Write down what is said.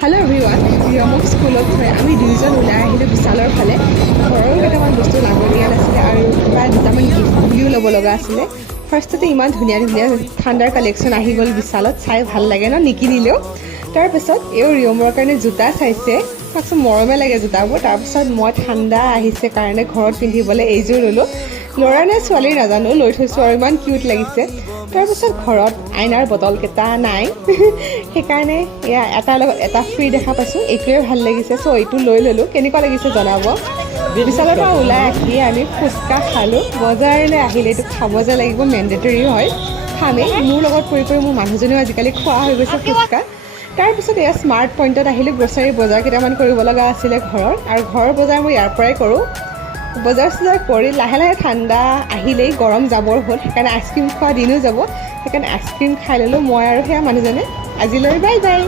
Hello' everyone, ৰিয়মক স্কুলত থৈ আমি দুয়োজন ওলাই আহিলোঁ বিশালৰ ফালে। ঘৰৰ কেইটামান বস্তু লাগতিয়াল আছিলে আৰু কিবা দুটামান গিফ্ট বুলিও ল'ব লগা আছিলে। ফাৰ্ষ্টতে ইমান ধুনীয়া ধুনীয়া ঠাণ্ডাৰ কালেকশ্যন আহি গ'ল বিশালত, চাই ভাল লাগে ন নিকিনিলেও। তাৰপিছত এওঁ ৰিয়মৰ কাৰণে জোতা চাইছে, চাওকচোন মৰমে লাগে জোতাবোৰ। তাৰপিছত মই ঠাণ্ডা আহিছে কাৰণে ঘৰত পিন্ধিবলৈ এইযোৰ ল'লোঁ। ল'ৰা নে ছোৱালী নাজানো, লৈ থৈছোঁ আৰু ইমান কিউট লাগিছে। তাৰপিছত ঘৰত আইনাৰ বটলকেইটা নাই সেইকাৰণে এয়া এটাৰ লগত এটা ফ্ৰী দেখা পাইছোঁ, এইটোৱে ভাল লাগিছে, চ' এইটো লৈ ল'লোঁ। কেনেকুৱা লাগিছে জনাব। বিশালৰ পৰা ওলাই আহি আমি ফুচকা খালোঁ। বজাৰলৈ আহিলে এইটো খাব যে লাগিব, মেণ্ডেটৰী হয়, খামেই। মোৰ লগত পৰি মোৰ মানুহজনেও আজিকালি খোৱা হৈ গৈছে ফুচকা। তাৰপিছত এয়া স্মাৰ্ট পইণ্টত আহিলোঁ, গ্ৰ'চাৰী বজাৰ কেইটামান কৰিব লগা আছিলে ঘৰৰ, আৰু ঘৰৰ বজাৰ মই ইয়াৰ পৰাই কৰোঁ। বজাৰ চজাৰ কৰি লাহে লাহে ঠাণ্ডা আহিলেই গৰম যাবৰ হ'ল, সেইকাৰণে আইচক্ৰীম খোৱা দিনো যাব, সেইকাৰণে আইচক্ৰীম খাই ল'লোঁ মই আৰু সেয়া মানুহজনে। আজিলৈ বাই বাই।